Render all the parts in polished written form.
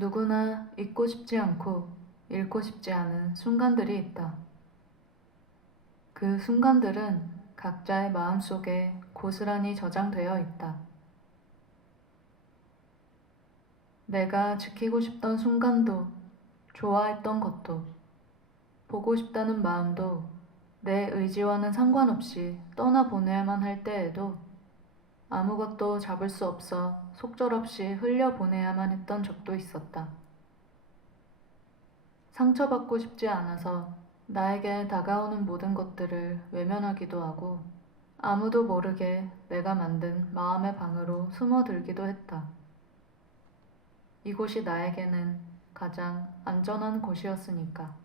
누구나 잊고 싶지 않고 잃고 싶지 않은 순간들이 있다. 그 순간들은 각자의 마음속에 고스란히 저장되어 있다. 내가 지키고 싶던 순간도, 좋아했던 것도, 보고 싶다는 마음도 내 의지와는 상관없이 떠나보내야만 할 때에도 아무것도 잡을 수 없어 속절없이 흘려보내야만 했던 적도 있었다. 상처받고 싶지 않아서 나에게 다가오는 모든 것들을 외면하기도 하고 아무도 모르게 내가 만든 마음의 방으로 숨어들기도 했다. 이곳이 나에게는 가장 안전한 곳이었으니까.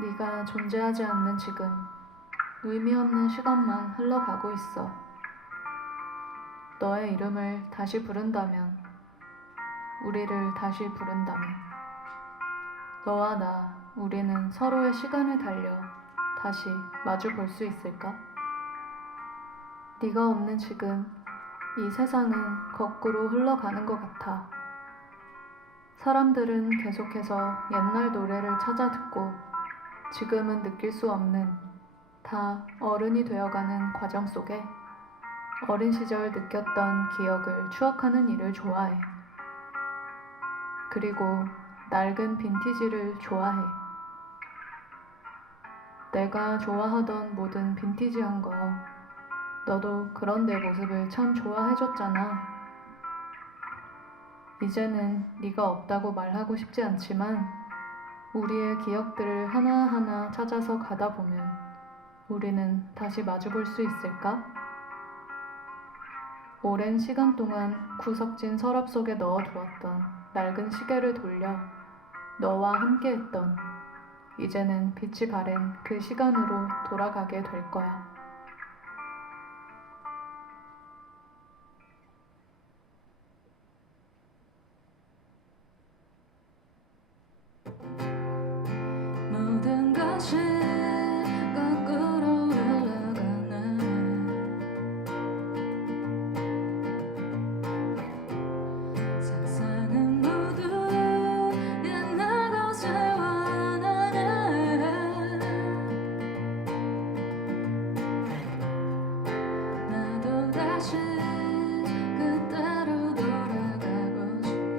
네가 존재하지 않는 지금, 의미 없는 시간만 흘러가고 있어. 너의 이름을 다시 부른다면, 우리를 다시 부른다면, 너와 나, 우리는 서로의 시간을 달려 다시 마주 볼 수 있을까? 네가 없는 지금, 이 세상은 거꾸로 흘러가는 것 같아. 사람들은 계속해서 옛날 노래를 찾아 듣고 지금은 느낄 수 없는 다 어른이 되어가는 과정 속에 어린 시절 느꼈던 기억을 추억하는 일을 좋아해. 그리고 낡은 빈티지를 좋아해. 내가 좋아하던 모든 빈티지한 거, 너도 그런 내 모습을 참 좋아해줬잖아. 이제는 네가 없다고 말하고 싶지 않지만 우리의 기억들을 하나하나 찾아서 가다 보면 우리는 다시 마주볼 수 있을까? 오랜 시간 동안 구석진 서랍 속에 넣어두었던 낡은 시계를 돌려 너와 함께했던, 이제는 빛이 바랜 그 시간으로 돌아가게 될 거야. 모든 것이 거꾸로 흘러가네. 세상은 모두 옛날 것을 원하네. 나도 다시 그때로 돌아가고 싶어.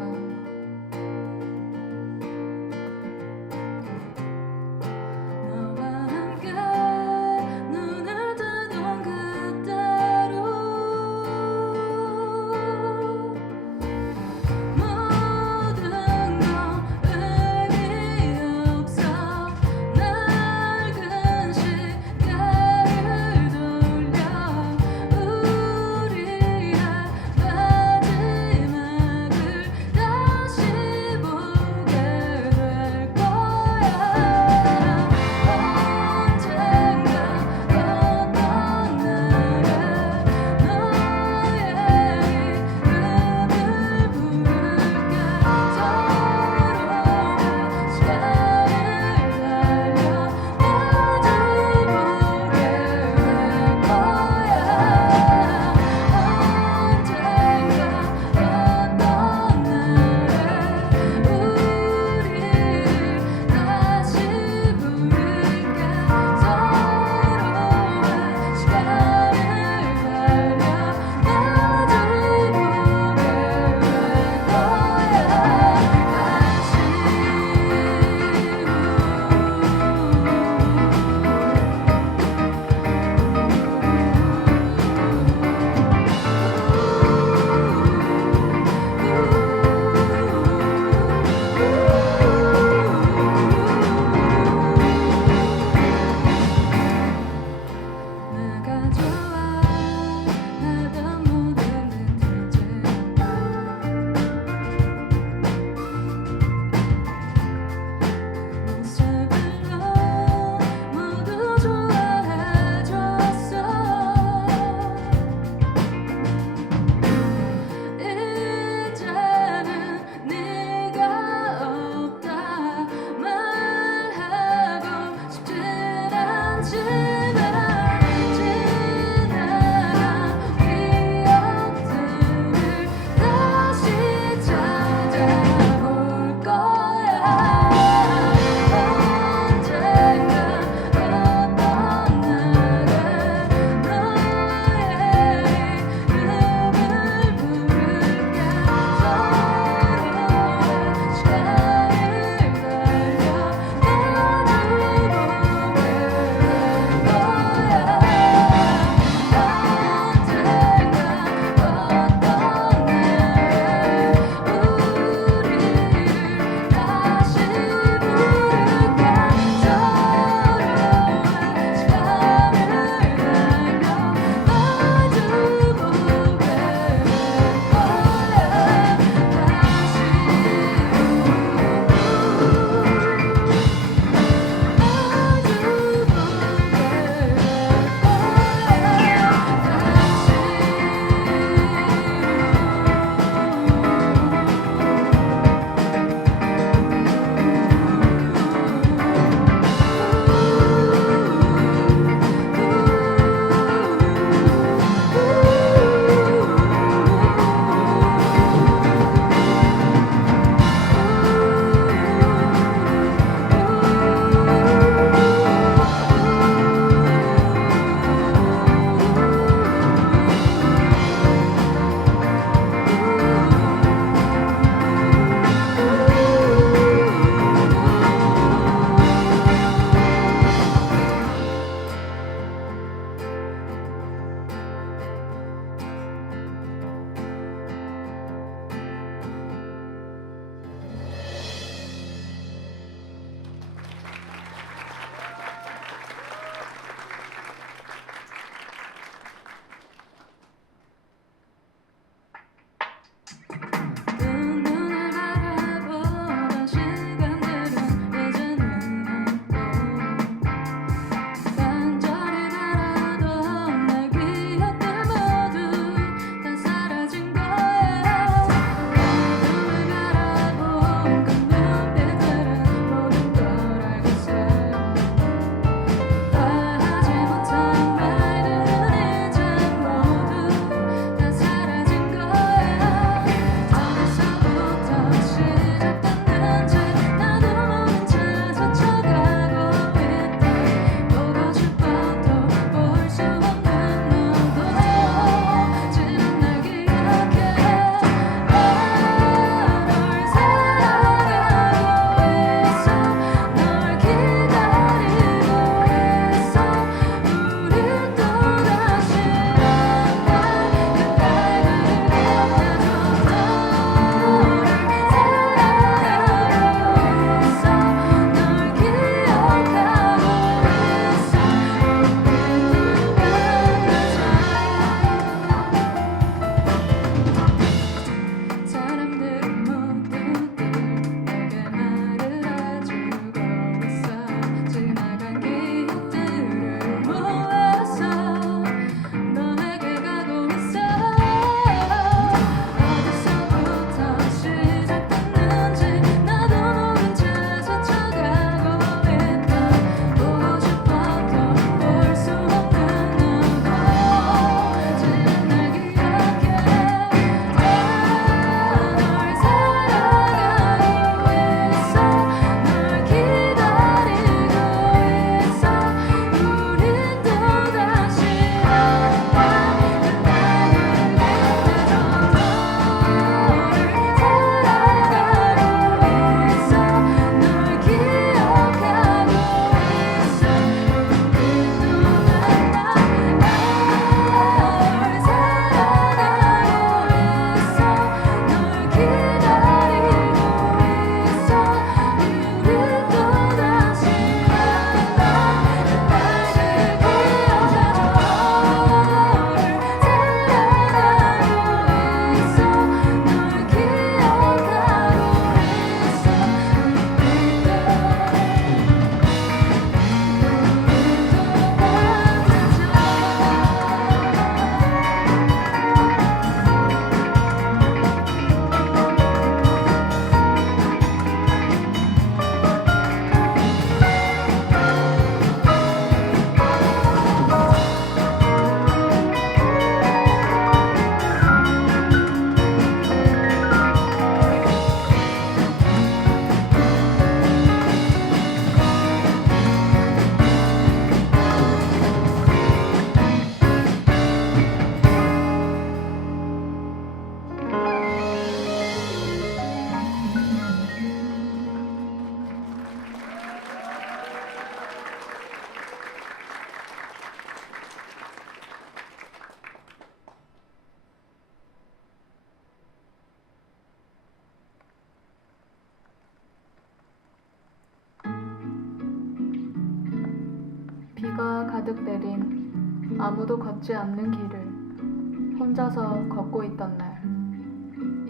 비가 가득 내린 아무도 걷지 않는 길을 혼자서 걷고 있던 날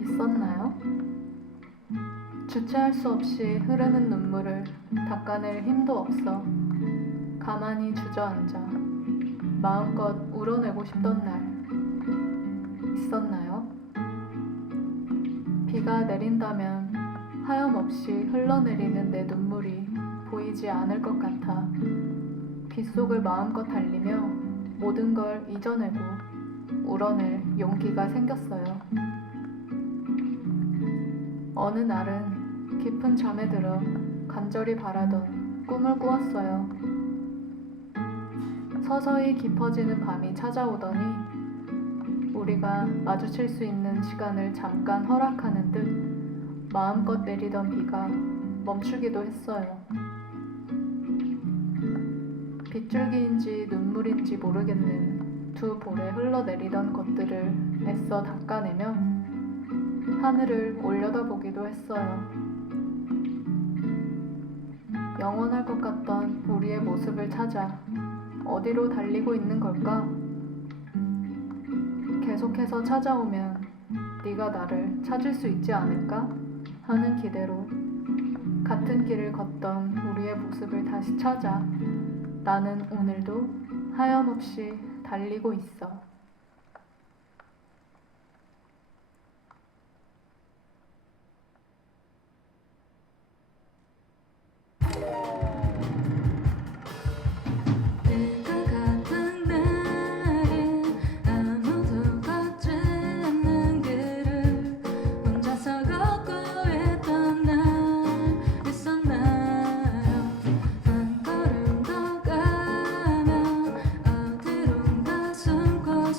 있었나요? 주체할 수 없이 흐르는 눈물을 닦아낼 힘도 없어 가만히 주저앉아 마음껏 울어내고 싶던 날 있었나요? 비가 내린다면 하염없이 흘러내리는 내 눈물이 보이지 않을 것 같아 빗속을 마음껏 달리며 모든 걸 잊어내고 울어낼 용기가 생겼어요. 어느 날은 깊은 잠에 들어 간절히 바라던 꿈을 꾸었어요. 서서히 깊어지는 밤이 찾아오더니 우리가 마주칠 수 있는 시간을 잠깐 허락하는 듯 마음껏 내리던 비가 멈추기도 했어요. 빗줄기인지 눈물인지 모르겠는 두 볼에 흘러내리던 것들을 애써 닦아내며 하늘을 올려다보기도 했어요. 영원할 것 같던 우리의 모습을 찾아 어디로 달리고 있는 걸까? 계속해서 찾아오면 네가 나를 찾을 수 있지 않을까? 하는 기대로 같은 길을 걷던 우리의 모습을 다시 찾아 나는 오늘도 하염없이 달리고 있어. 한 걸음 더 가면 어디론가 숨고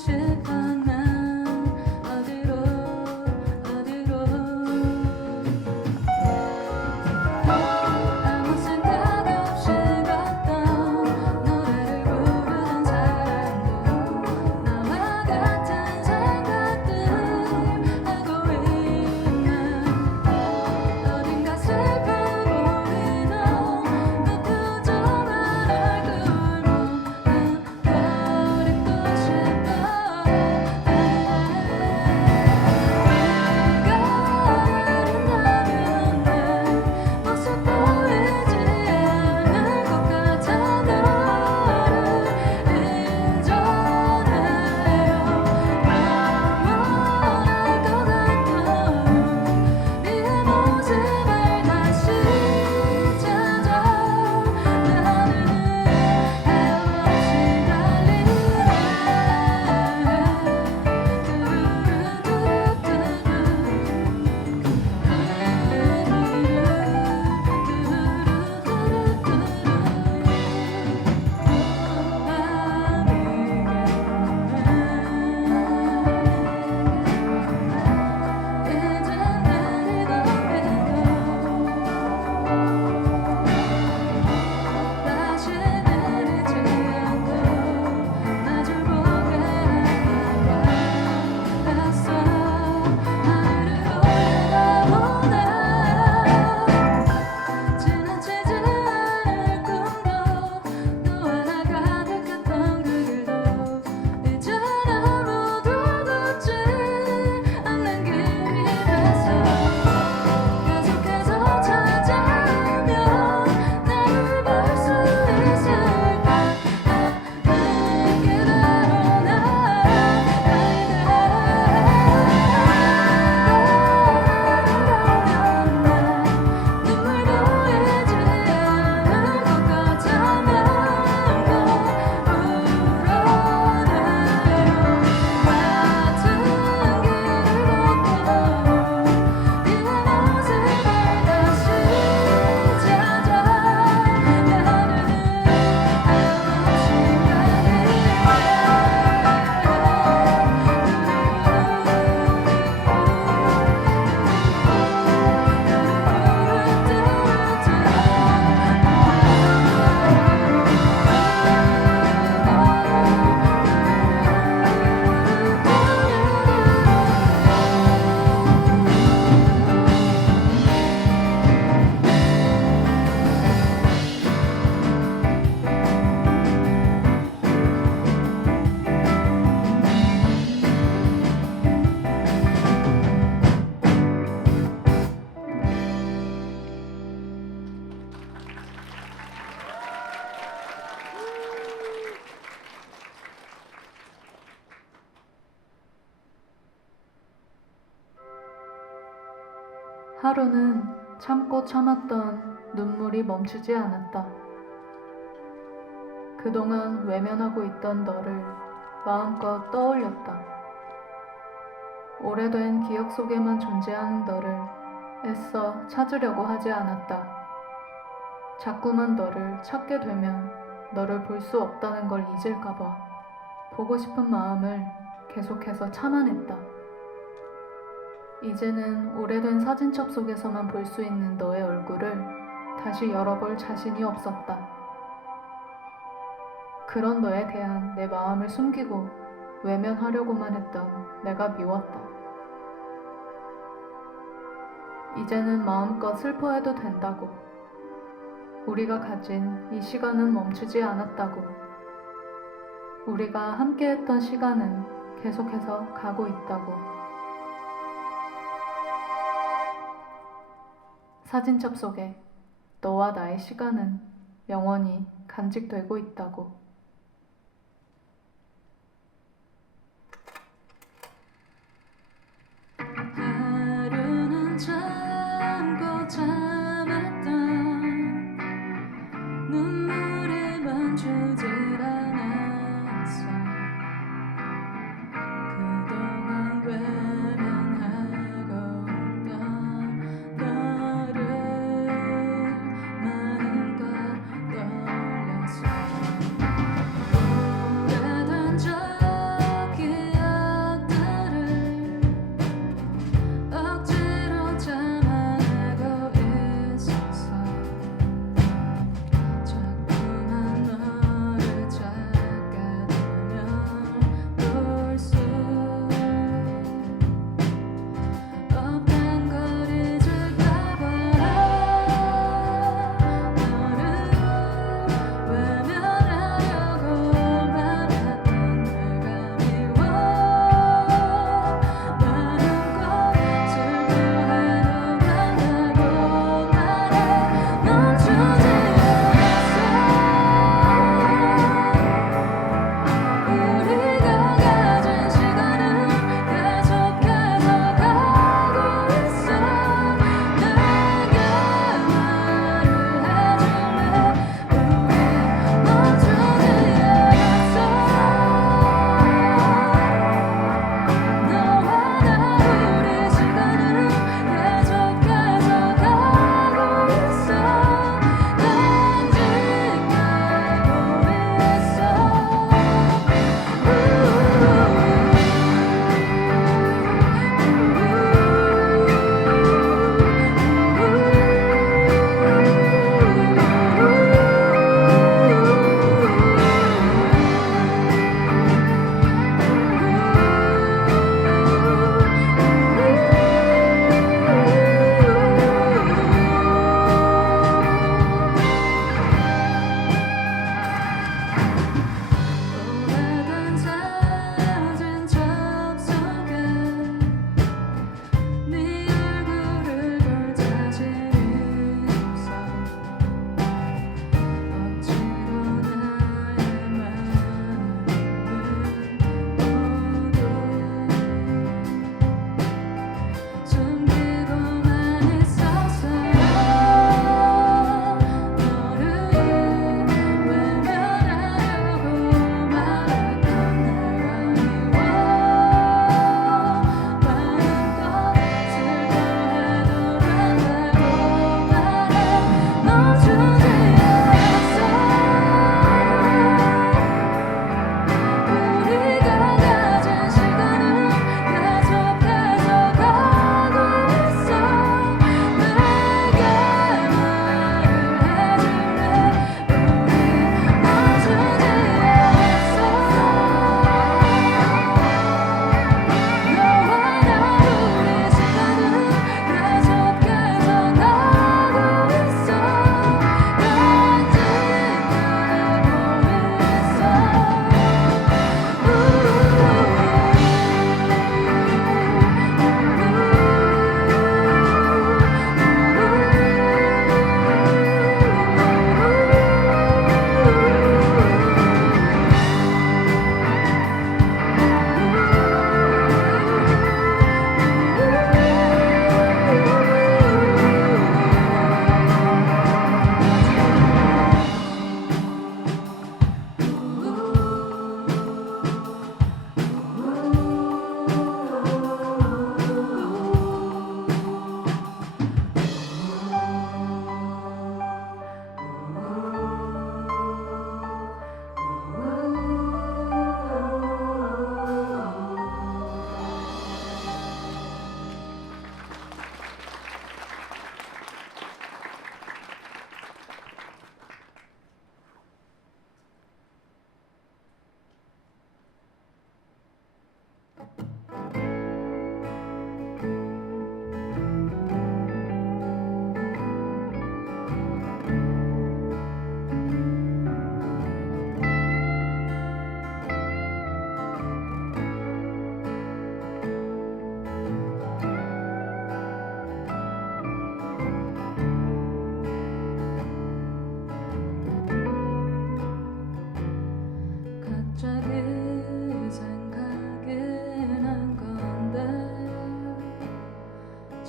하루는 참고 참았던 눈물이 멈추지 않았다. 그동안 외면하고 있던 너를 마음껏 떠올렸다. 오래된 기억 속에만 존재하는 너를 애써 찾으려고 하지 않았다. 자꾸만 너를 찾게 되면 너를 볼 수 없다는 걸 잊을까봐 보고 싶은 마음을 계속해서 참아냈다. 이제는 오래된 사진첩 속에서만 볼 수 있는 너의 얼굴을 다시 열어볼 자신이 없었다. 그런 너에 대한 내 마음을 숨기고 외면하려고만 했던 내가 미웠다. 이제는 마음껏 슬퍼해도 된다고. 우리가 가진 이 시간은 멈추지 않았다고. 우리가 함께했던 시간은 계속해서 가고 있다고. 사진첩 속에 너와 나의 시간은 영원히 간직되고 있다고. 하루는 참고 참았던 눈물이 멈추질 않았어. 그동안 외면하고 있던 너를 마음껏 떠올렸어.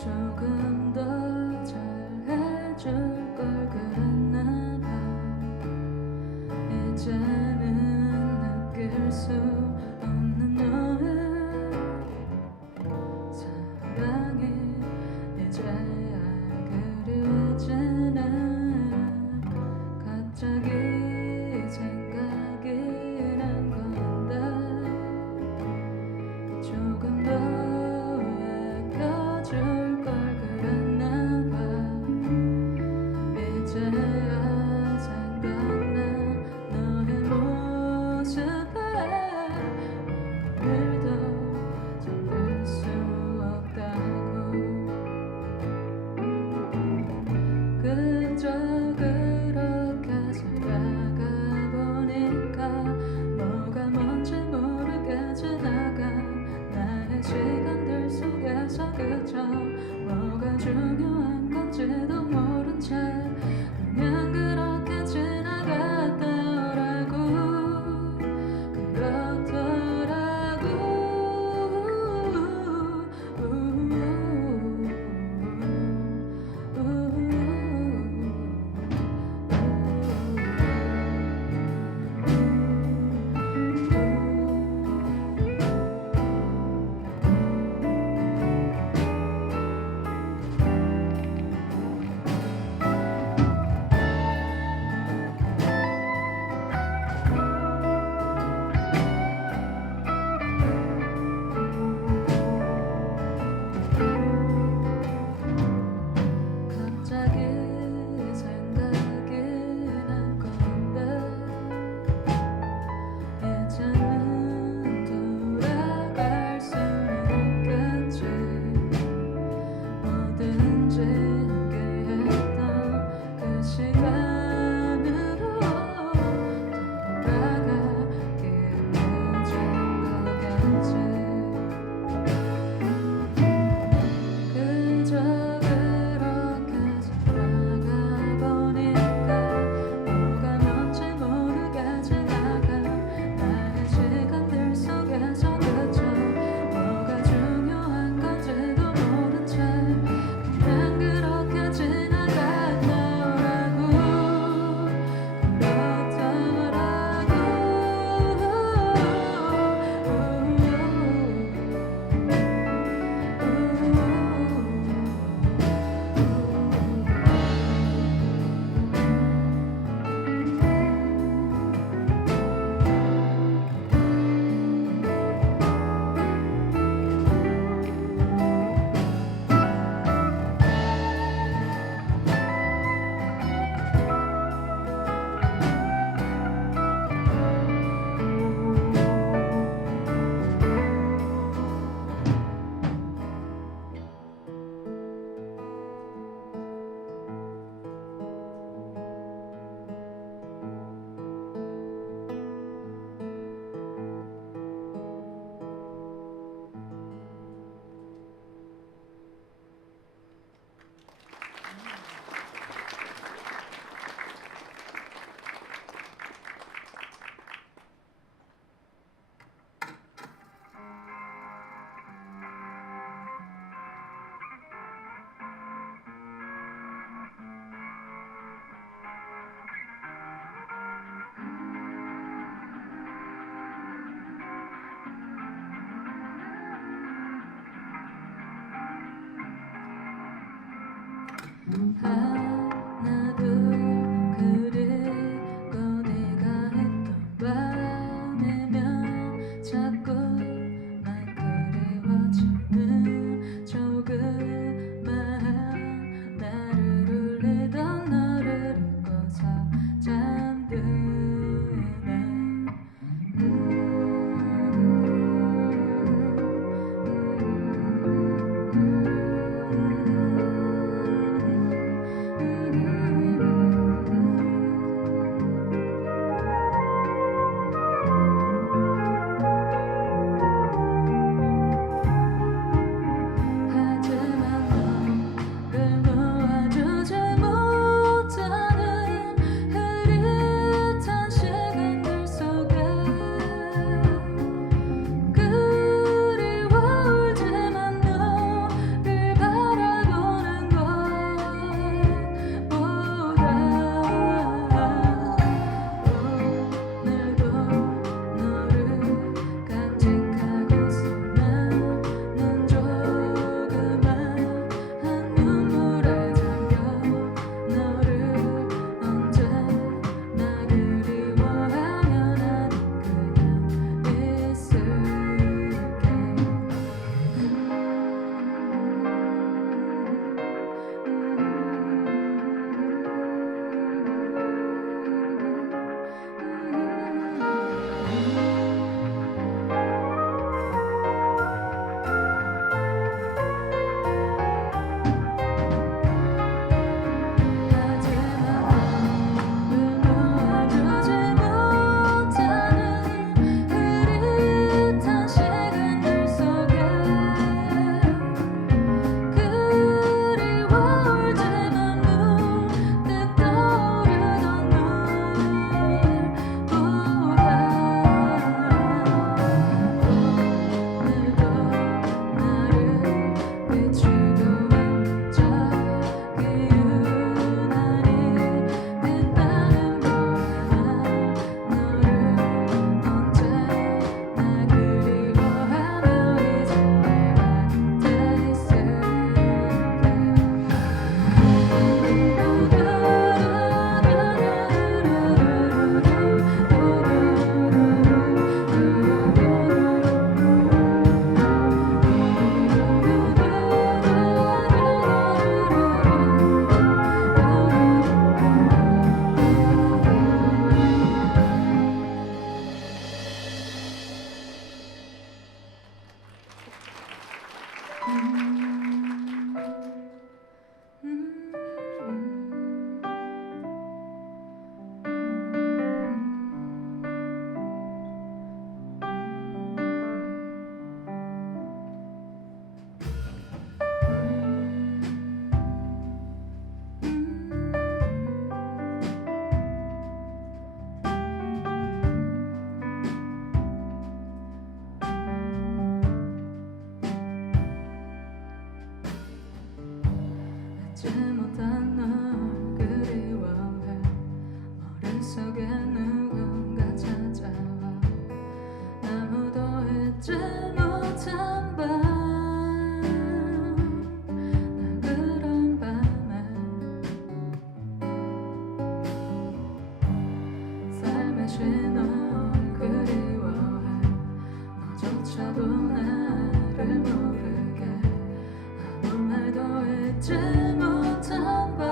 조금 더 잘해줄 걸 그랬나 봐. 이제는 느낄 수 없는 너의 사랑이 이제야 그리워지네. 갑자기 생각이 난 건데 조금 더 아껴줄 걸 그랬나 봐. 이제야 생각나 너의 모습에 오늘도 잠들 수 없다고. 그저 그렇게 살다가 보니까 뭐가 뭔지 모르게 지나가. 나의 시간들 속에서 그저 뭐가 중요한 건지도 모른 채 그냥 그렇게 지나갔더라고. 그렇더라고. 갑자기 생각이 난 건데 이제는 돌아갈 수는 없겠지. 뭐든지 함께했던 그 시간으로 돌아가기 늦은 거겠지. 그저 그렇게 살아가 보니까 뭐가 뭔지 모르게 지나가. 나의 시간들 속에서 그저 뭐가 중요한 건지도 모른 채 그냥 그렇게 지나갔더라고. 하나 둘 그리고 네가 했던 밤이면 자꾸만 그리워지는 조그마한 나를 울리던 너를 잊고서 잠드네. 잊지 못한 널 그리워해 머릿속에 누군가 찾아와 아무도 잊지 못한 밤 나 그런 밤에 삶의 신호 그리워해 너조차도 나를 모르게 아무 말도 잊지 못한 밤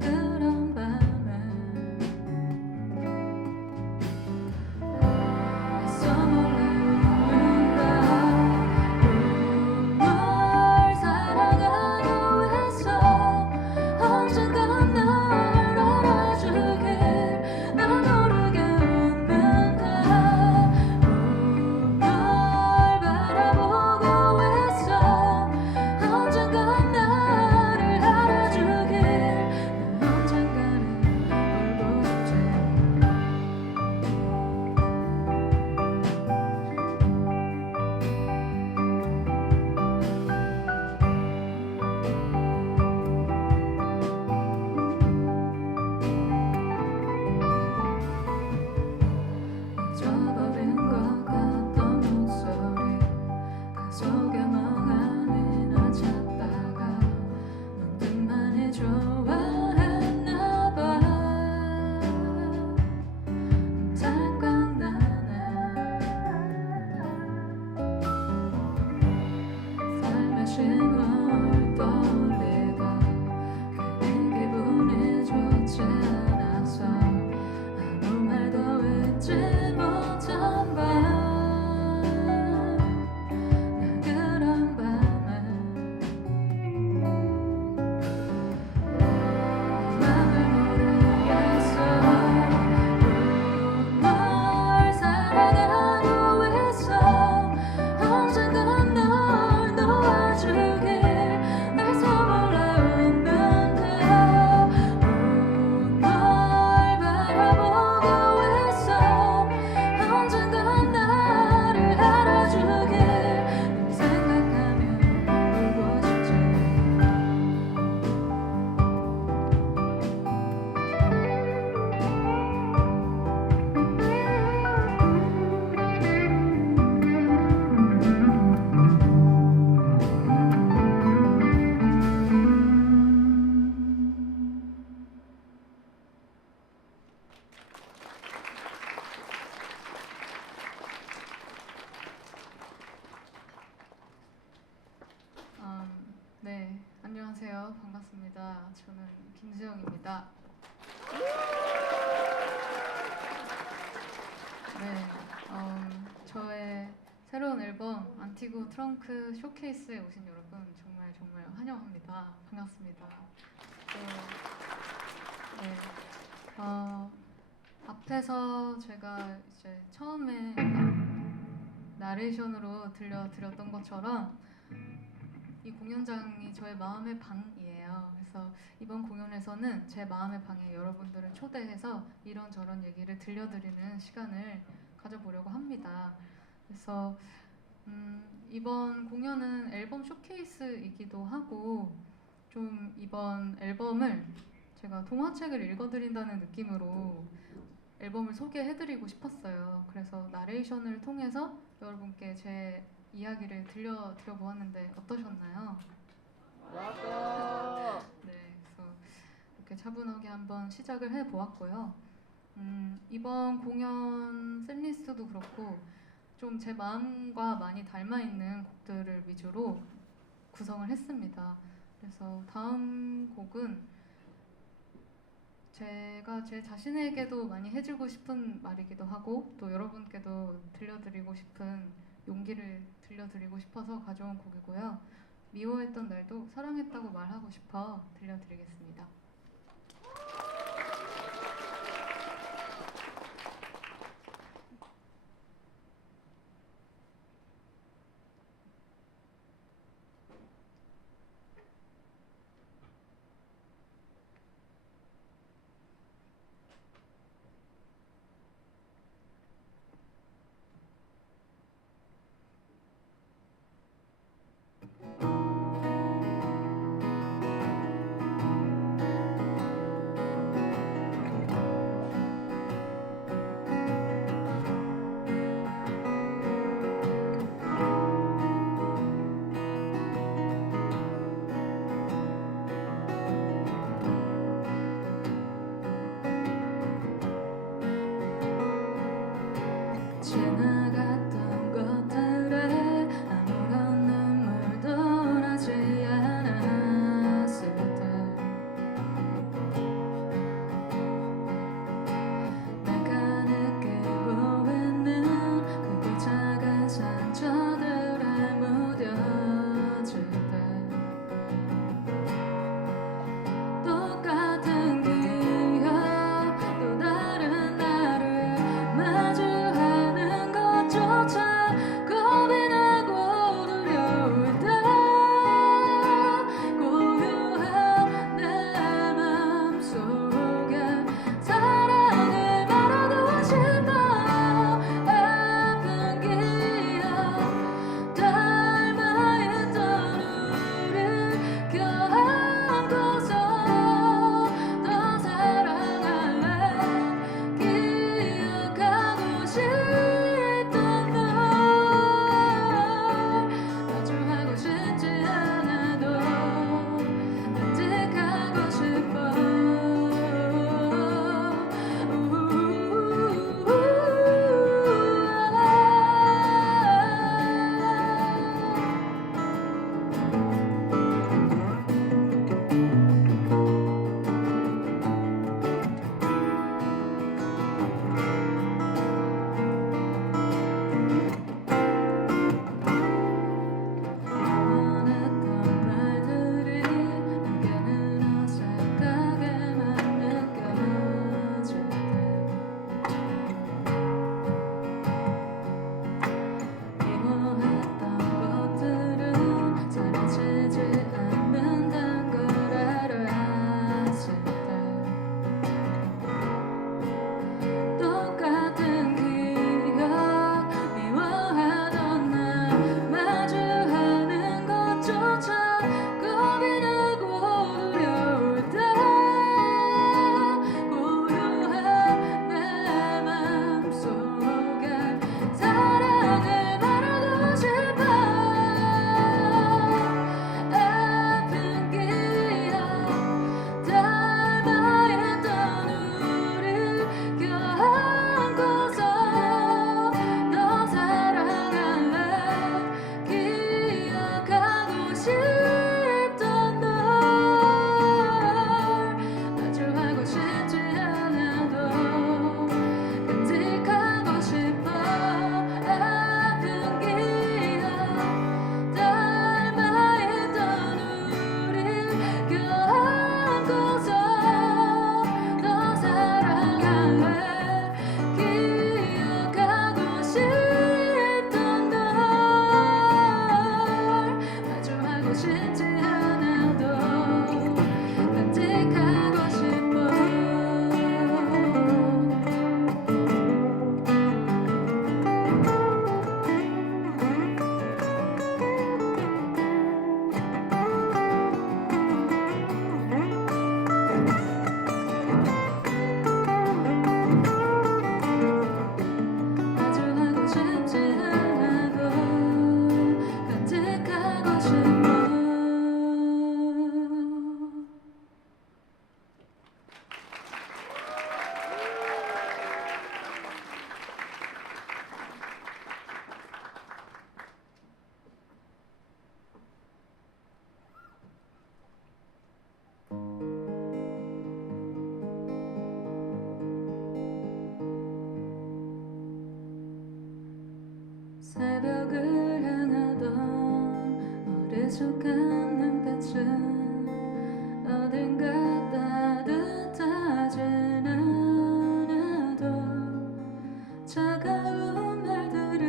나 그런 밤에 애써 몰래 웃는다 널 사랑하려 했어 언젠간 날 알아주길 난 모르게 웃는다 널 바라보고 있어 언젠간 나를 알아주길 난 언젠가는 울고 싶지 잊어버린 것 같던 목소리 가속에 멍하니 나 찾다가 문득 많이 좋아했나 봐 생각나네 삶의 신호를 떠올리다 괜히 기분이 좋지 않아서 아무 말도 잊지 못한 밤 나 그런 밤에 맘을 모르겠어 널 사랑하고 있어 언젠간 널 놓아주길 애써 몰래 웃는다 널 바라보고 있어 언젠간 나를 알아주길 널 생각하면 울고 싶지 네, 안녕하세요. 반갑습니다. 저는 김수영입니다. 네, 저의 새로운 앨범 안티고 트렁크 쇼케이스에 오신 여러분 정말 정말 환영합니다. 반갑습니다. 네, 앞에서 제가 이제 처음에 나레이션으로 들려드렸던 것처럼 이 공연장이 저의 마음의 방이에요. 그래서 이번 공연에서는 제 마음의 방에 여러분들을 초대해서 이런저런 얘기를 들려드리는 시간을 가져보려고 합니다. 그래서 이번 공연은 앨범 쇼케이스이기도 하고 좀 이번 앨범을 제가 동화책을 읽어드린다는 느낌으로 앨범을 소개해드리고 싶었어요. 그래서 나레이션을 통해서 여러분께 제 이야기를 들려보았는데 어떠셨나요? 네, 그래서 이렇게 차분하게 한번 시작을 해보았고요. 이번 공연 셋리스트도 그렇고 좀 제 마음과 많이 닮아있는 곡들을 위주로 구성을 했습니다. 그래서 다음 곡은 제가 제 자신에게도 많이 해주고 싶은 말이기도 하고 또 여러분께도 들려드리고 싶은 용기를 들려드리고 싶어서 가져온 곡이고요. 미워했던 날도 사랑했다고 말하고 싶어 들려드리겠습니다. 익숙한 눈빛은 어딘가 따뜻하진 않아도 차가운 말들을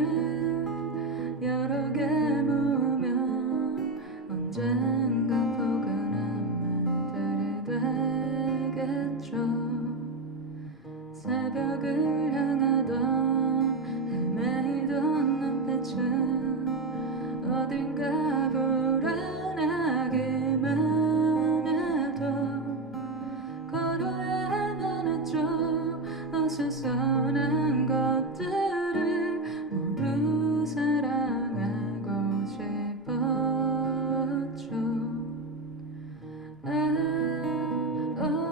여러 개 모으면 언젠가 포근한 말들이 되겠죠. 새벽을 향하던 헤매이던 눈빛은 어딘가 불안하기만 해도 걸어야만 했죠. 어수선한 것들을 모두 사랑하고 싶었죠.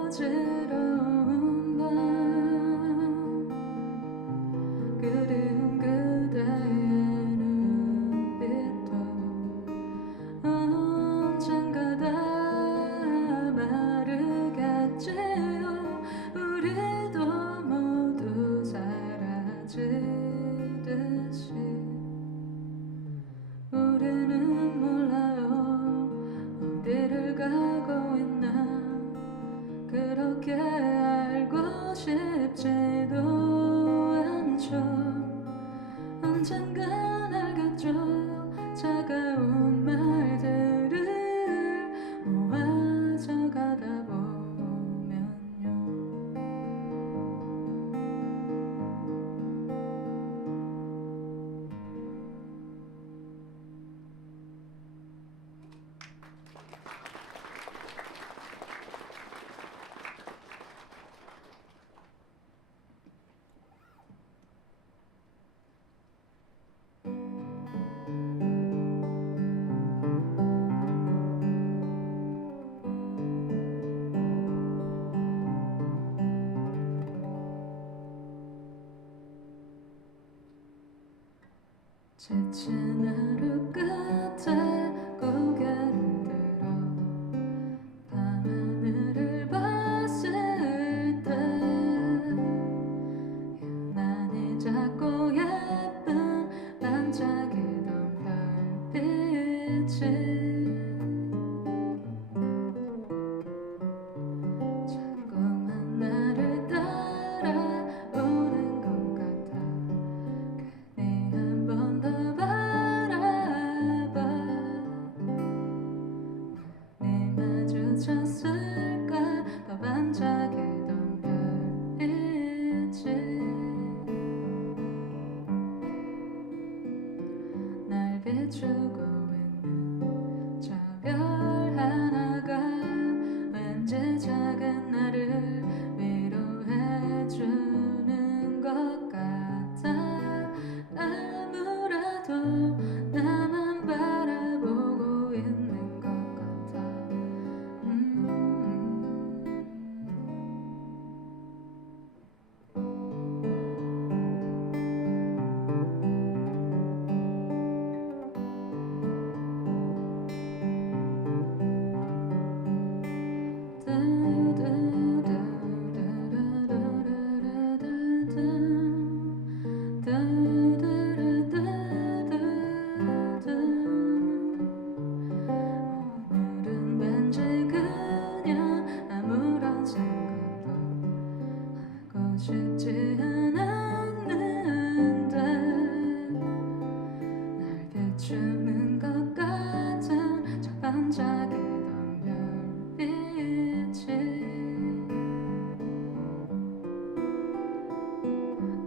어지러운 밤 그리운 그대의 눈빛도 언젠가 다 마르겠지요. 우리도 모두 사라지듯이 우리는 몰라요. 어디를 가고 있나 그렇게 알고 싶지도 않죠. 언젠간 알겠죠. 차가운 말들을 모아져 가다 보면요. 지친 하루 끝에 고개를 들어 밤하늘을 봤을 때 유난히 작고 예쁜 반짝이던 별빛이 자꾸만 나를 따라오는 것 같아. 괜히 한 번 더 바라봐. 눈이 마주쳤을까 더 반짝이던 별빛이 날 비추고 있는 저 별 하나가 왠지 작은 나를 위로해주는 것 같아. 아무래도 나만 바라보고 있는 것 같아. 오늘은 왠지 그냥 아무런 생각도 하고 싶지 않았는데 날 비추는 것 같은 저 반짝이던 별빛이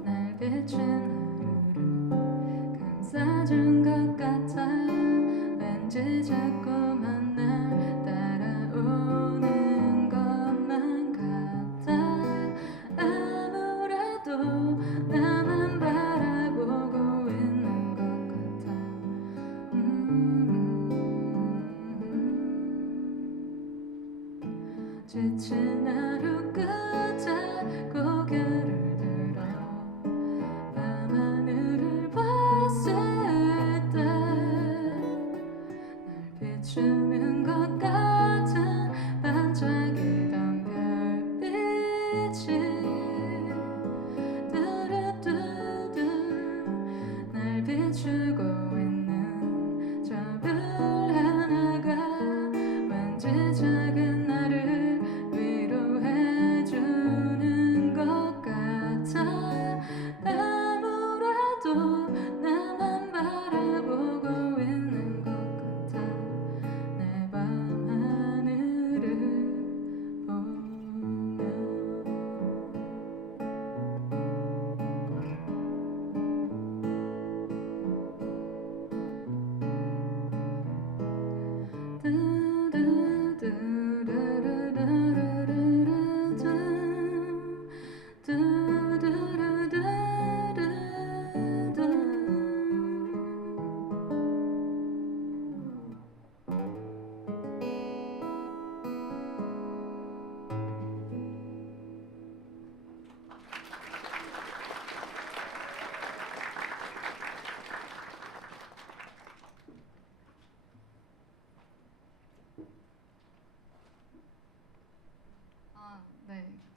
날 비춘 하루를 감싸준 것 같아. 왠지 자꾸만 날 따라오는 것만 같아. 아무래도 나만 바라보고 있는 것 같아. 지친 하루 끝에 고개를 들어 밤하늘을 봤을 때 날 비추는 것 같은 반짝이던 별빛이 뚜루뚜루 날 비추고 있는 저 별 하나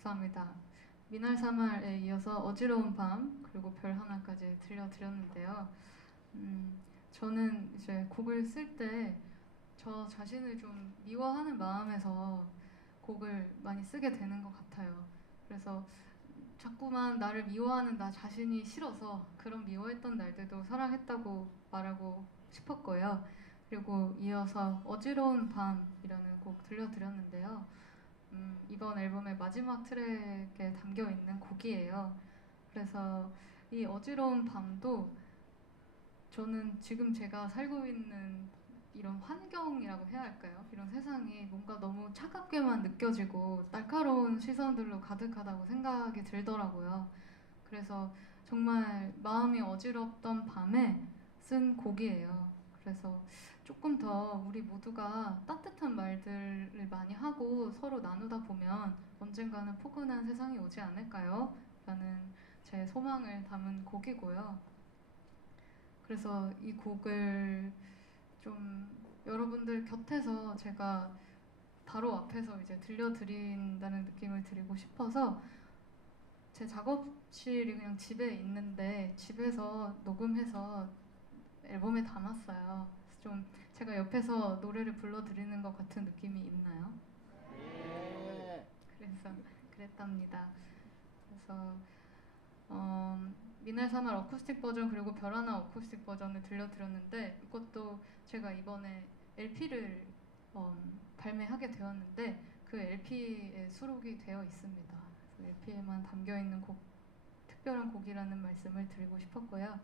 감사합니다. 미날 사말에 이어서 어지러운 밤 그리고 별 하나까지 들려드렸는데요. 저는 이제 곡을 쓸 때 저 자신을 좀 미워하는 마음에서 곡을 많이 쓰게 되는 것 같아요. 그래서 자꾸만 나를 미워하는 나 자신이 싫어서 그런 미워했던 날들도 사랑했다고 말하고 싶었고요. 그리고 이어서 어지러운 밤이라는 곡 들려드렸는데요. 이번 앨범의 마지막 트랙에 담겨 있는 곡이에요. 그래서 이 어지러운 밤도 저는 지금 제가 살고 있는 이런 환경이라고 해야 할까요? 이런 세상이 뭔가 너무 차갑게만 느껴지고 날카로운 시선들로 가득하다고 생각이 들더라고요. 그래서 정말 마음이 어지럽던 밤에 쓴 곡이에요. 그래서 조금 더 우리 모두가 따뜻한 말들을 많이 하고 서로 나누다 보면 언젠가는 포근한 세상이 오지 않을까요? 라는 제 소망을 담은 곡이고요. 그래서 이 곡을 좀 여러분들 곁에서 제가 바로 앞에서 이제 들려드린다는 느낌을 드리고 싶어서 제 작업실이 그냥 집에 있는데 집에서 녹음해서 앨범에 담았어요. 그래서 좀 제가 옆에서 노래를 불러드리는 것 같은 느낌이 있나요? 그래서 그랬답니다. 그래서 미날 사말 어쿠스틱 버전 그리고 별 하나 어쿠스틱 버전을 들려드렸는데 이것도 제가 이번에 LP를 발매하게 되었는데 그 LP에 수록이 되어 있습니다. 그래서 LP에만 담겨 있는 곡, 특별한 곡이라는 말씀을 드리고 싶었고요.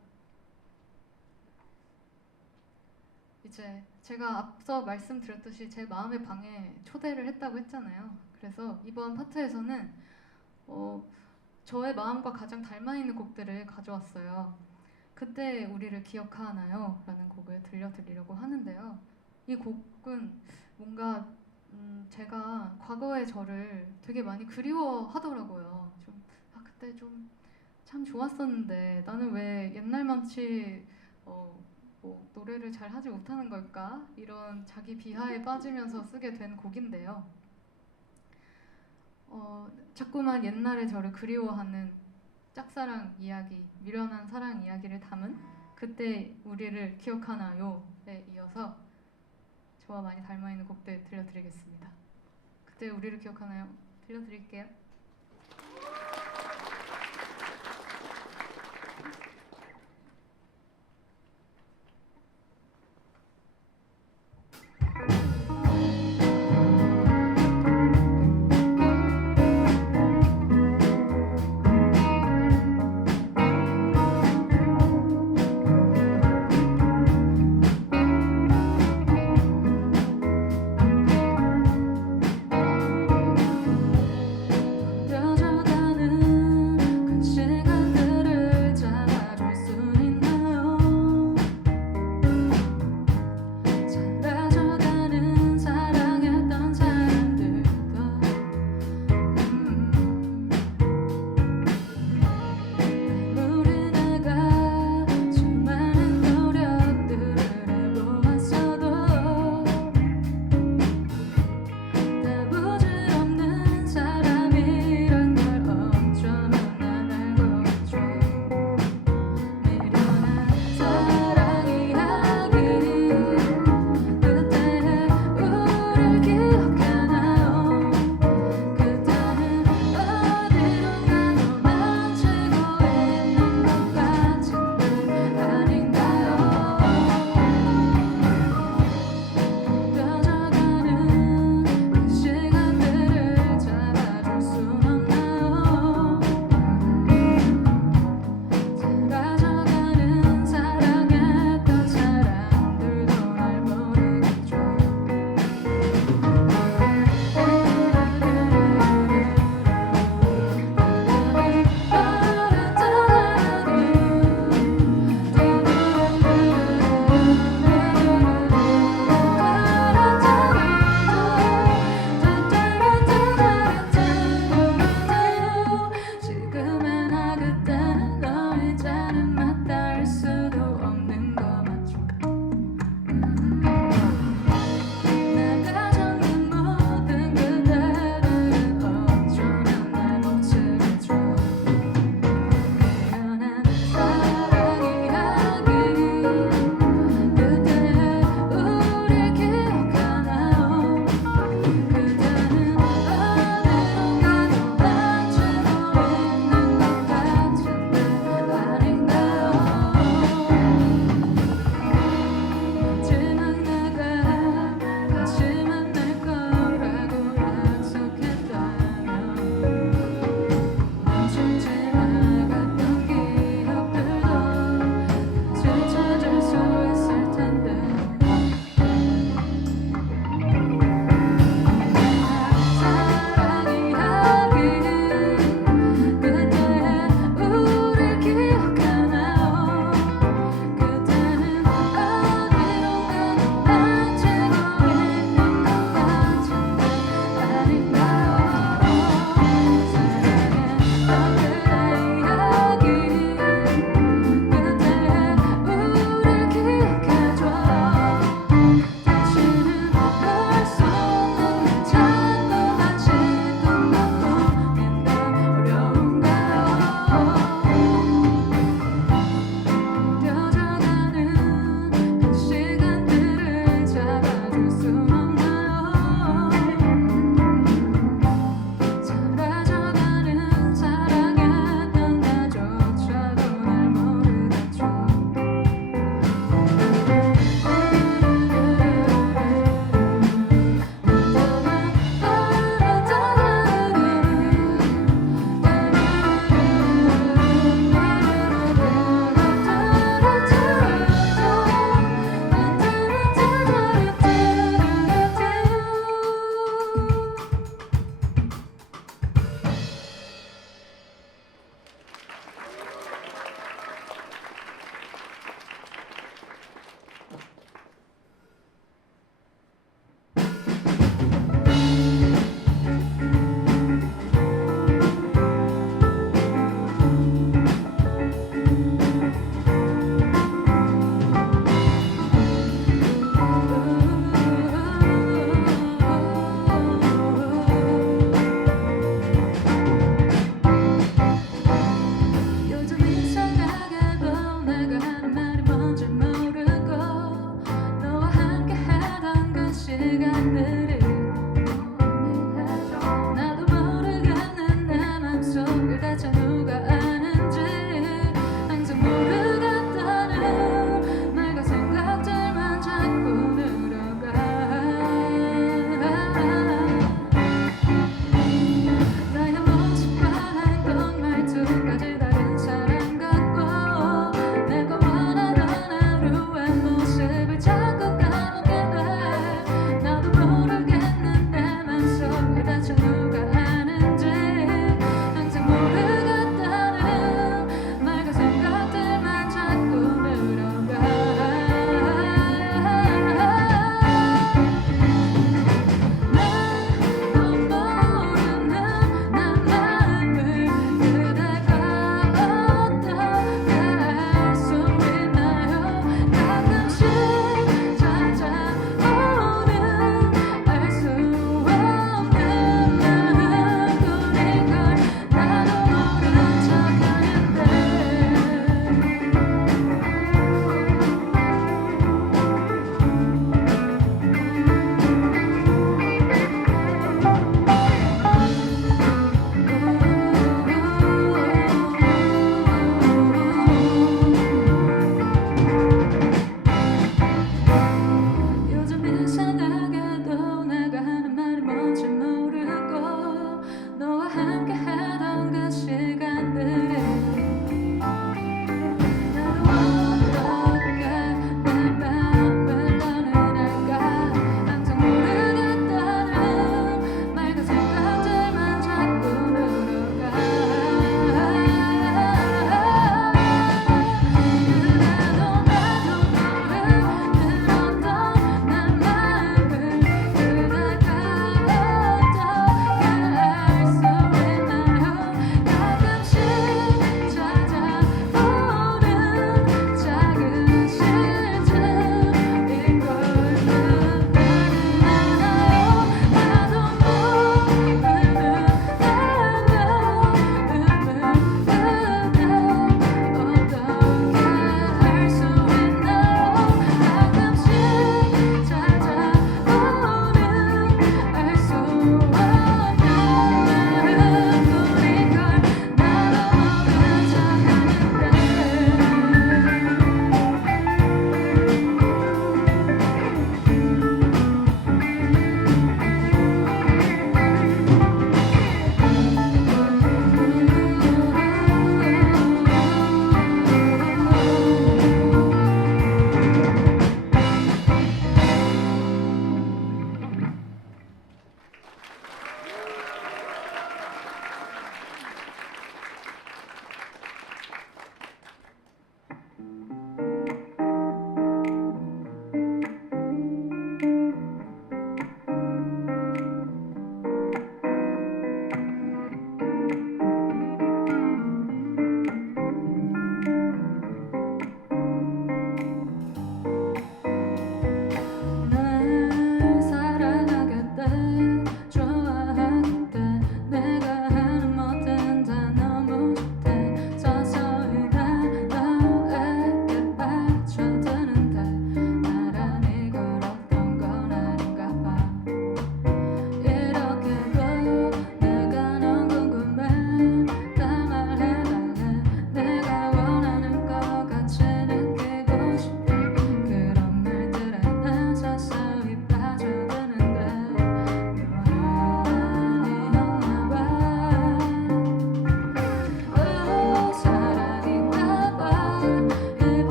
이제 제가 앞서 말씀드렸듯이 제 마음의 방에 초대를 했다고 했잖아요. 그래서 이번 파트에서는 저의 마음과 가장 닮아 있는 곡들을 가져왔어요. 그때 우리를 기억하나요? 라는 곡을 들려드리려고 하는데요. 이 곡은 뭔가 제가 과거의 저를 되게 많이 그리워하더라고요. 그때 좀 참 좋았었는데 나는 왜 옛날만치 뭐 노래를 잘 하지 못하는 걸까? 이런 자기 비하에 빠지면서 쓰게 된 곡인데요. 자꾸만 옛날의 저를 그리워하는 짝사랑 이야기, 미련한 사랑 이야기를 담은 그때 우리를 기억하나요에 이어서 저와 많이 닮아있는 곡들 들려드리겠습니다. 그때 우리를 기억하나요? 들려드릴게요.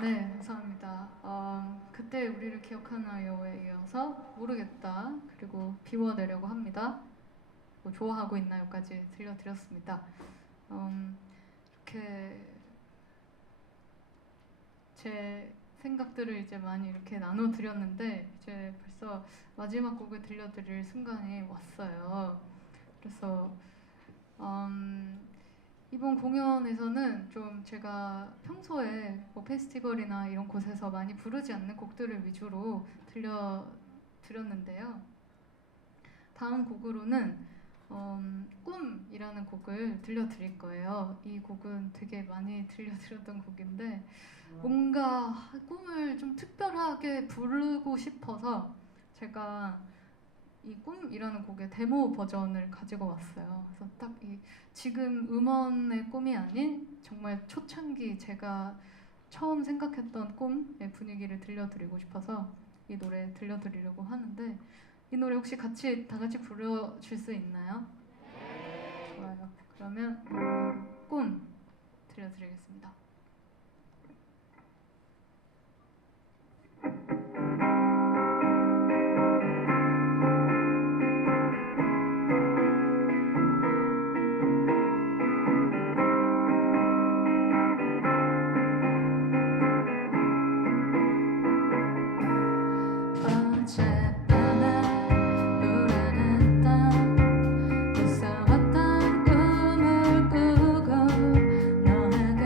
네, 감사합니다. 그때 우리를 기억하나요에 이어서 모르겠다 그리고 비워내려고 합니다. 뭐 좋아하고 있나요까지 들려드렸습니다. 이렇게 제 생각들을 이제 많이 이렇게 나눠드렸는데 이제 벌써 마지막 곡을 들려드릴 순간이 왔어요. 그래서 이번 공연에서는 좀 제가 평소에 뭐 페스티벌이나 이런 곳에서 많이 부르지 않는 곡들을 위주로 들려드렸는데요. 다음 곡으로는 꿈이라는 곡을 들려드릴 거예요. 이 곡은 되게 많이 들려드렸던 곡인데 뭔가 꿈을 좀 특별하게 부르고 싶어서 제가 이 꿈이라는 곡의 데모 버전을 가지고 왔어요. 그래서 딱 이 지금 음원의 꿈이 아닌 정말 초창기 제가 처음 생각했던 꿈의 분위기를 들려드리고 싶어서 이 노래 들려드리려고 하는데 이 노래 혹시 다 같이 불러줄 수 있나요? 좋아요. 그러면 꿈 들려드리겠습니다. 어젯밤에 불안했던 무서웠던 꿈을 꾸고 너에게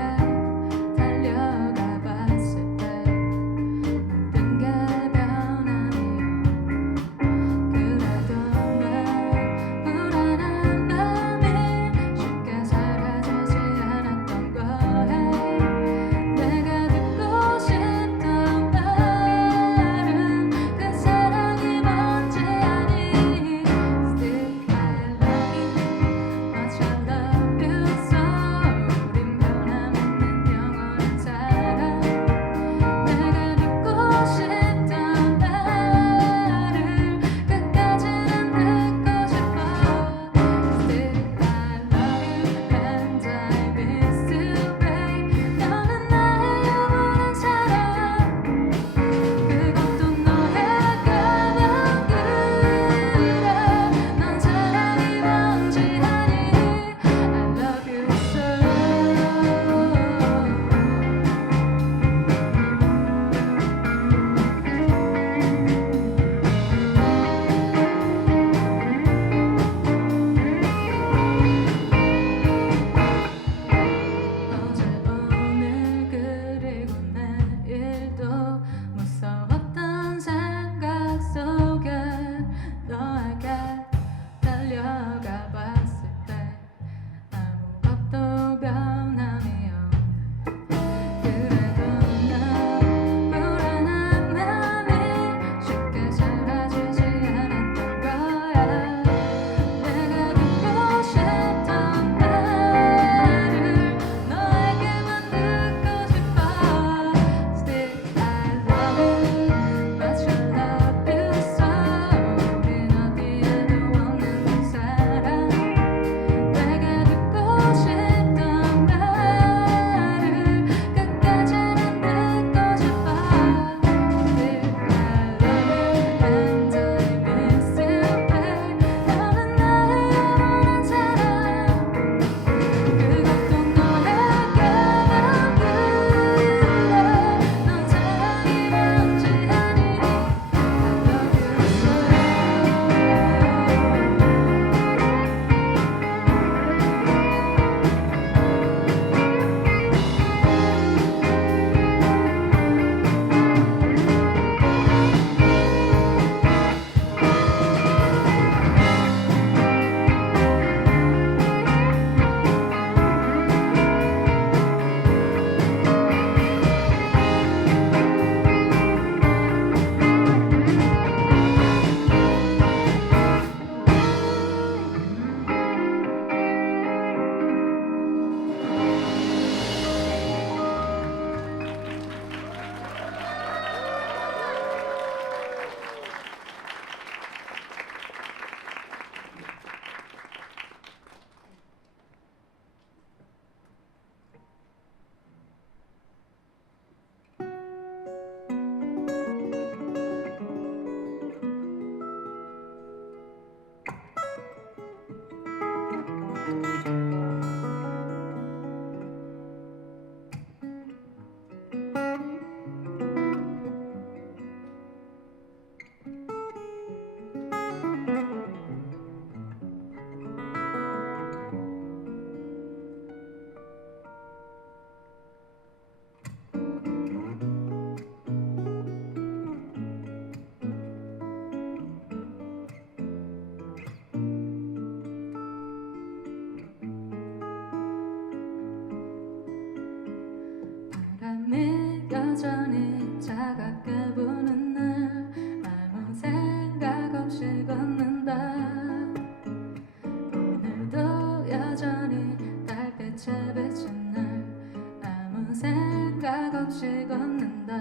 웃는다.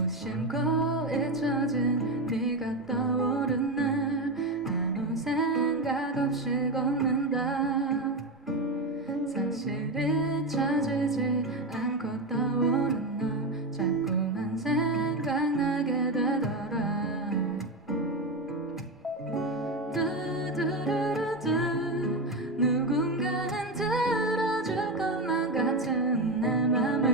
무심코에 젖은 네가 떠오른 날 아무 생각 없이 걷는다. 사실을 찾지 않고 떠오른 너 자꾸만 생각나게 되더라. 두두루루두 누군가는 들어줄 것만 같은 내 맘을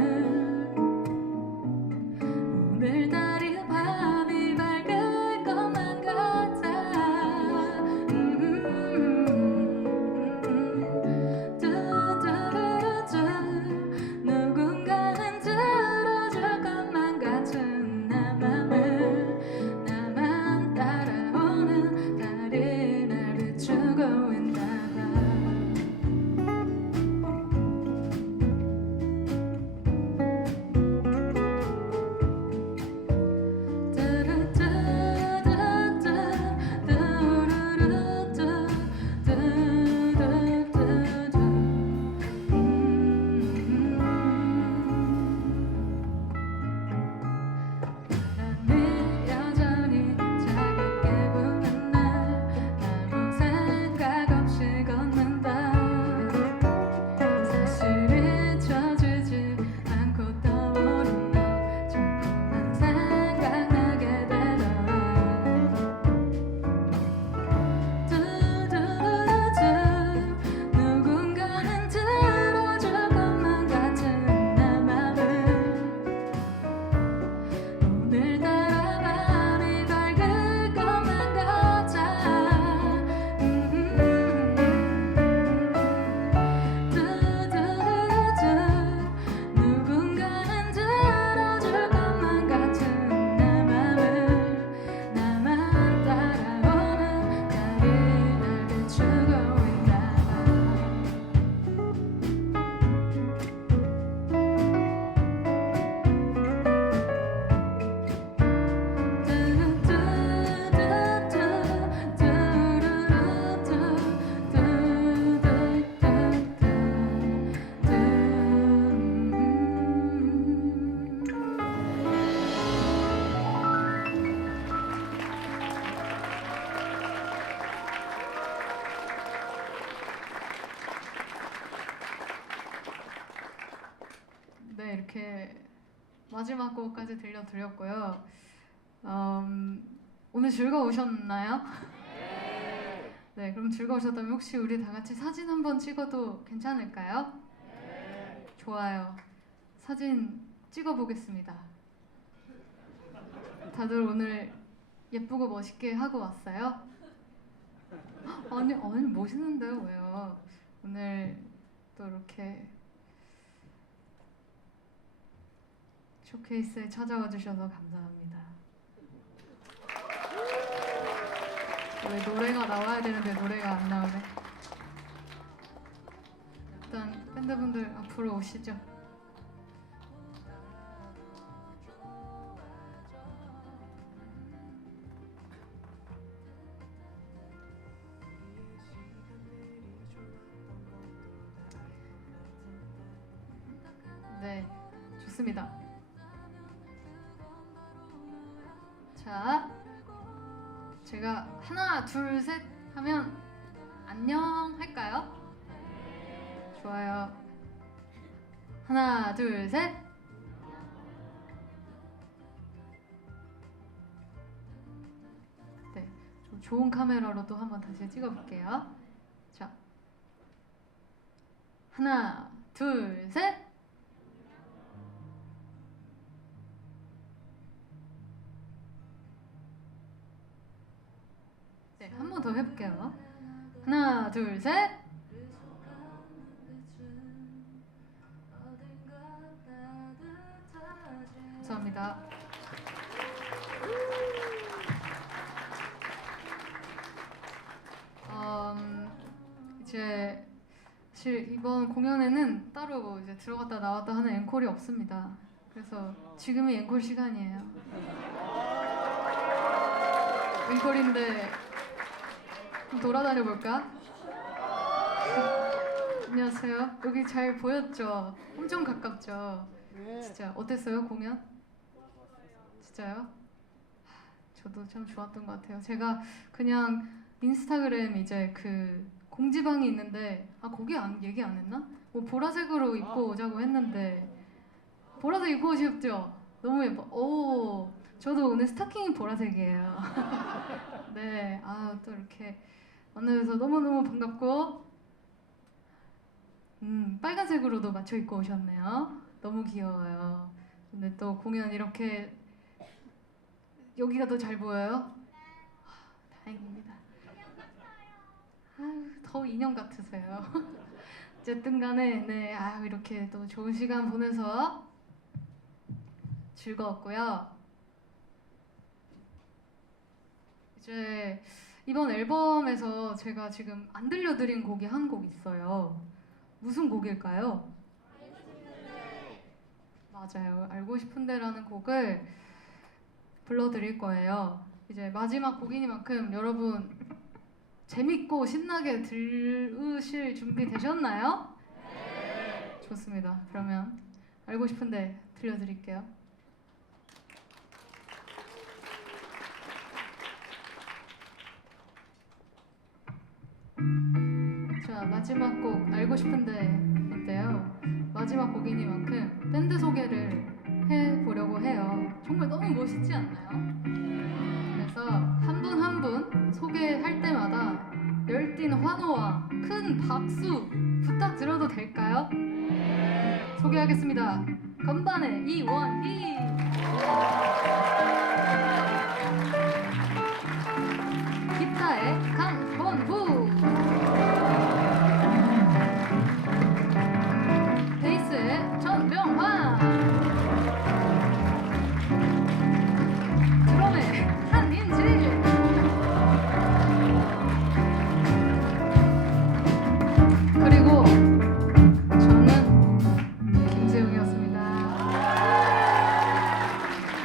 오늘따라 밤이 밝을 것만 같아. 두두루루두 누군가는 들어줄 것만 같은 내 맘을 나만 따라오는 달이 날 비추고 있나 봐. 바람이 여전히 차갑게 부는 날 아무 생각 없이 걷는다. 사실을 쳐주지 않고 떠오른 너 자꾸만 생각나게 되더라. 두두루두 누군가는 들어줄 것만 같은 내 맘을 오늘따라 밤이 밝을 것만 같아. 두두루두 누군가는 들어줄 것만 같은 내 맘을 나만 따라오는 달이 날 비추고 있나 봐. 네, 이렇게 마지막 곡까지 들려드렸고요. 오늘 즐거우셨나요? 네, 그럼 즐거우셨다면 혹시 우리 다 같이 사진 한번 찍어도 괜찮을까요? 좋아요. 사진 찍어보겠습니다. 다들 오늘 예쁘고 멋있게 하고 왔어요? 아니 멋있는데요, 왜요? 오늘 또 이렇게 쇼케이스에 찾아와 주셔서 감사합니다. 왜 노래가 나와야 되는데 노래가 안 나오네. 일단 밴드분들 앞으로 오시죠. 네, 좋습니다. 자, 제가 하나, 둘, 셋 하면 안녕 할까요? 좋아요. 하나, 둘, 셋. 네, 좀 좋은 카메라로 또 한번 다시 찍어볼게요. 자, 하나, 둘, 셋. 네, 한 번 더 해볼게요. 하나, 둘, 셋. 감사합니다. 이제 사실 이번 공연에는 따로 뭐 이제 들어갔다 나왔다 하는 앵콜이 없습니다. 그래서 지금이 앵콜 시간이에요. 앵콜인데 좀 돌아다녀 볼까? 안녕하세요. 여기 잘 보였죠? 엄청 가깝죠? 진짜 어땠어요 공연? 진짜요? 저도 참 좋았던 것 같아요. 제가 그냥 인스타그램 이제 그 공지방이 있는데 거기 얘기 안 했나? 뭐 보라색으로 입고 오자고 했는데 보라색 입고 오셨죠? 너무 예뻐. 오, 저도 오늘 스타킹이 보라색이에요. 네, 또 이렇게 만나서 너무너무 반갑고 빨간색으로도 맞춰 입고 오셨네요. 너무 귀여워요. 근데 또 공연 이렇게 여기가 더 잘 보여요? 다행입니다. 더 인형 같으세요. 어쨌든 간에 네, 이렇게 또 좋은 시간 보내서 즐거웠고요. 이제 이번 앨범에서 제가 지금 안 들려드린 곡이 한 곡 있어요. 무슨 곡일까요? 맞아요. 알고 싶은데라는 곡을 불러드릴 거예요. 이제 마지막 곡이니만큼 여러분 재밌고 신나게 들으실 준비 되셨나요? 네. 좋습니다. 그러면 알고 싶은데 들려드릴게요. 자, 마지막 곡 알고 싶은데인데요. 마지막 곡이니만큼 밴드 소개를 해보려고 해요. 정말 너무 멋있지 않나요? 그래서 한 분 한 분 소개할 때마다 열띤 환호와 큰 박수 부탁드려도 될까요? 소개하겠습니다. 건반의 이원희, 기타의 강건부, 베이스의 전병환, 드럼의 한인지, 그리고 저는 김세웅이었습니다.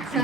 사실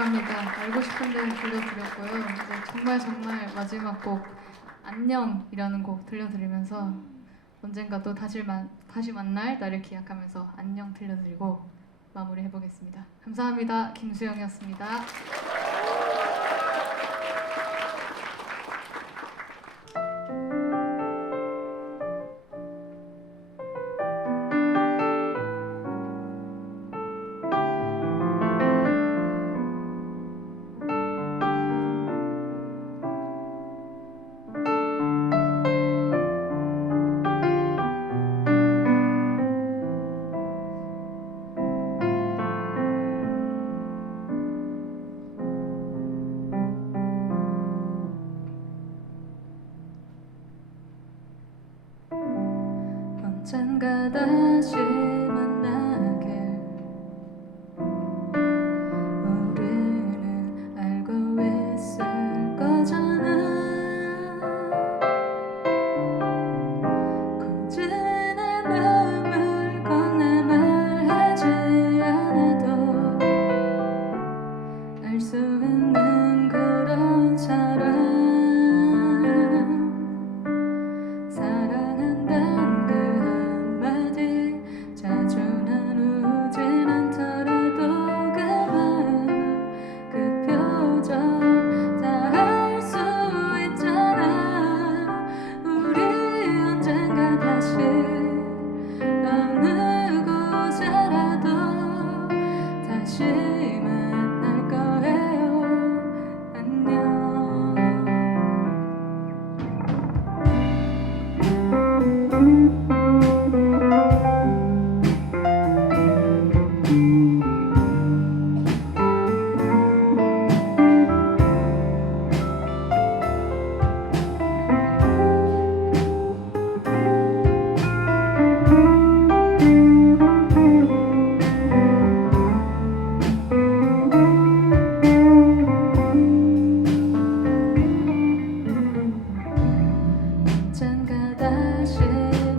감사합니다. 알고 싶은데 들려드렸고요. 이제 정말 마지막 곡 안녕이라는 곡 들려드리면서 언젠가 또 다시 만날 날을 기약하면서 안녕 들려드리고 마무리해보겠습니다. 감사합니다. 김수영이었습니다. 언젠가 다시 만나길 우리는 알고 있을 거잖아. 굳이 내 맘을 건네 말하지 않아도 알 수 있는 그런 사랑, 사랑한다는 그 한마디 자주 나누진 않더라도 그 말, 그 표정 다 알 수 있잖아. 우리 언젠가 다시 어느 곳에라도 다시 만날 거예요. 안녕. 언젠가 다시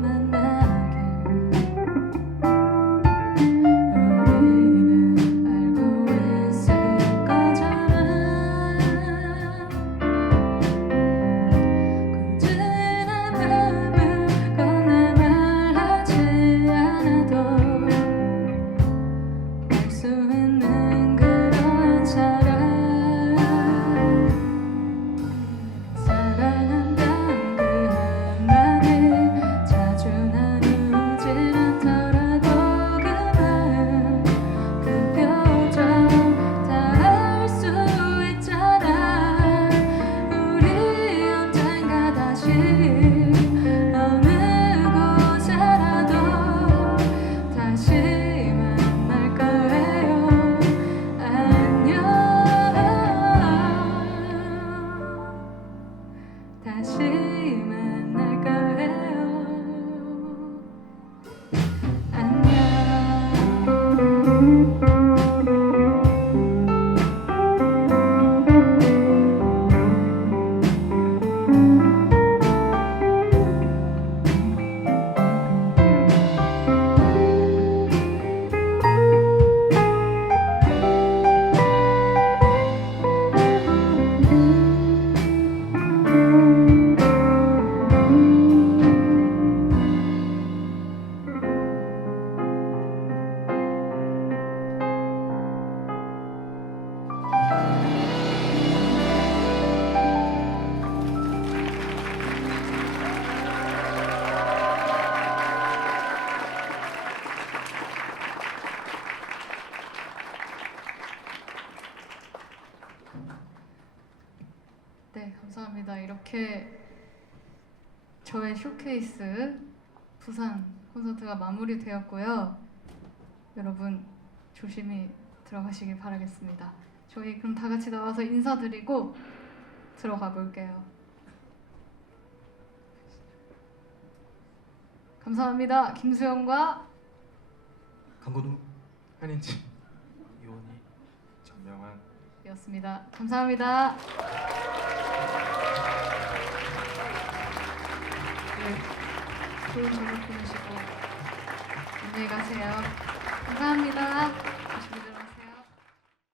만나길 우리는 알고 있을 거잖아. 굳이 내 맘을 건네 말하지 않아도 알 수 있는 그런 사랑, 사랑한다는 그 한마디 자주 나누진 않더라도 그 말, 그 표정 다 알 수 있잖아. 우리 언젠가 다시 어느 곳에라도 다시 만날 거예요. 안녕. 다시 만날 거예요. 안녕. 네, 감사합니다. 이렇게 저의 쇼케이스 부산 콘서트가 마무리되었고요. 여러분 조심히 들어가시길 바라겠습니다. 저희 그럼 다 같이 나와서 인사드리고 들어가 볼게요. 감사합니다. 김수영과 강건우, 한인지, 이원희, 전명환 였습니다. 감사합니다. 네, 좋은 저녁 보내시고 안녕히 가세요. 감사합니다.